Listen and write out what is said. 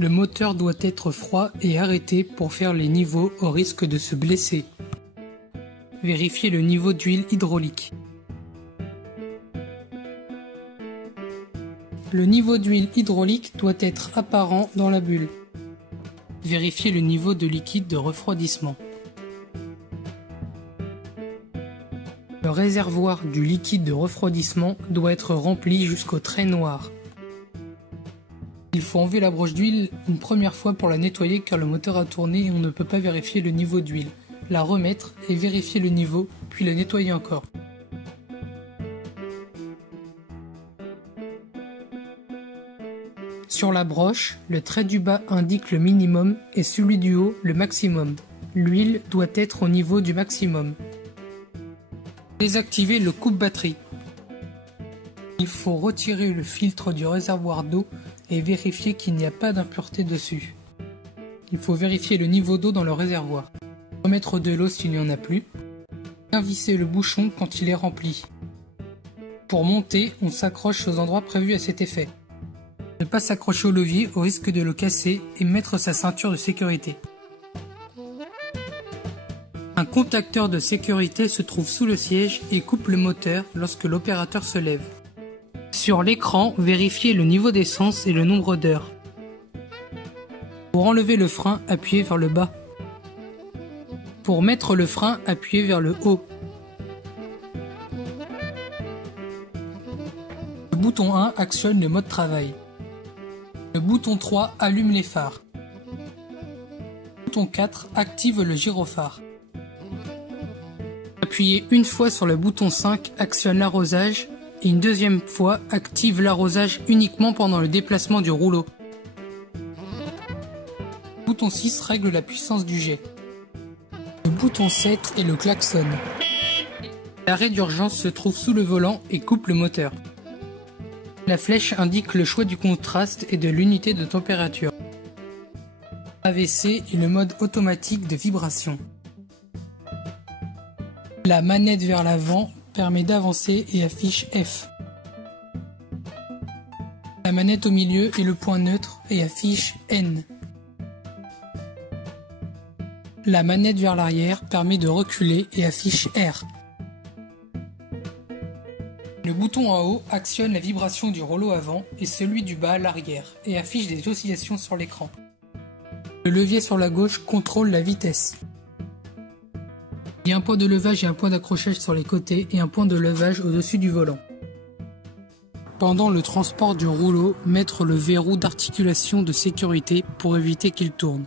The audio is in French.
Le moteur doit être froid et arrêté pour faire les niveaux au risque de se blesser. Vérifiez le niveau d'huile hydraulique. Le niveau d'huile hydraulique doit être apparent dans la bulle. Vérifiez le niveau de liquide de refroidissement. Le réservoir du liquide de refroidissement doit être rempli jusqu'au trait noir. Il faut enlever la broche d'huile une première fois pour la nettoyer car le moteur a tourné et on ne peut pas vérifier le niveau d'huile. La remettre et vérifier le niveau, puis la nettoyer encore. Sur la broche, le trait du bas indique le minimum et celui du haut le maximum. L'huile doit être au niveau du maximum. Désactiver le coupe-batterie. Il faut retirer le filtre du réservoir d'eau et vérifier qu'il n'y a pas d'impureté dessus. Il faut vérifier le niveau d'eau dans le réservoir. Remettre de l'eau s'il n'y en a plus. Bien visser le bouchon quand il est rempli. Pour monter, on s'accroche aux endroits prévus à cet effet. Ne pas s'accrocher au levier au risque de le casser et mettre sa ceinture de sécurité. Un contacteur de sécurité se trouve sous le siège et coupe le moteur lorsque l'opérateur se lève. Sur l'écran, vérifiez le niveau d'essence et le nombre d'heures. Pour enlever le frein, appuyez vers le bas. Pour mettre le frein, appuyez vers le haut. Le bouton 1 actionne le mode travail. Le bouton 3 allume les phares. Le bouton 4 active le gyrophare. Appuyez une fois sur le bouton 5 actionne l'arrosage et une deuxième fois active l'arrosage uniquement pendant le déplacement du rouleau. Le bouton 6 règle la puissance du jet. Le bouton 7 est le klaxon. L'arrêt d'urgence se trouve sous le volant et coupe le moteur. La flèche indique le choix du contraste et de l'unité de température. AVC est le mode automatique de vibration. La manette vers l'avant permet d'avancer et affiche F. La manette au milieu est le point neutre et affiche N. La manette vers l'arrière permet de reculer et affiche R. Le bouton en haut actionne la vibration du rouleau avant et celui du bas à l'arrière et affiche des oscillations sur l'écran. Le levier sur la gauche contrôle la vitesse. Il y a un point de levage et un point d'accrochage sur les côtés et un point de levage au-dessus du volant. Pendant le transport du rouleau, mettre le verrou d'articulation de sécurité pour éviter qu'il tourne.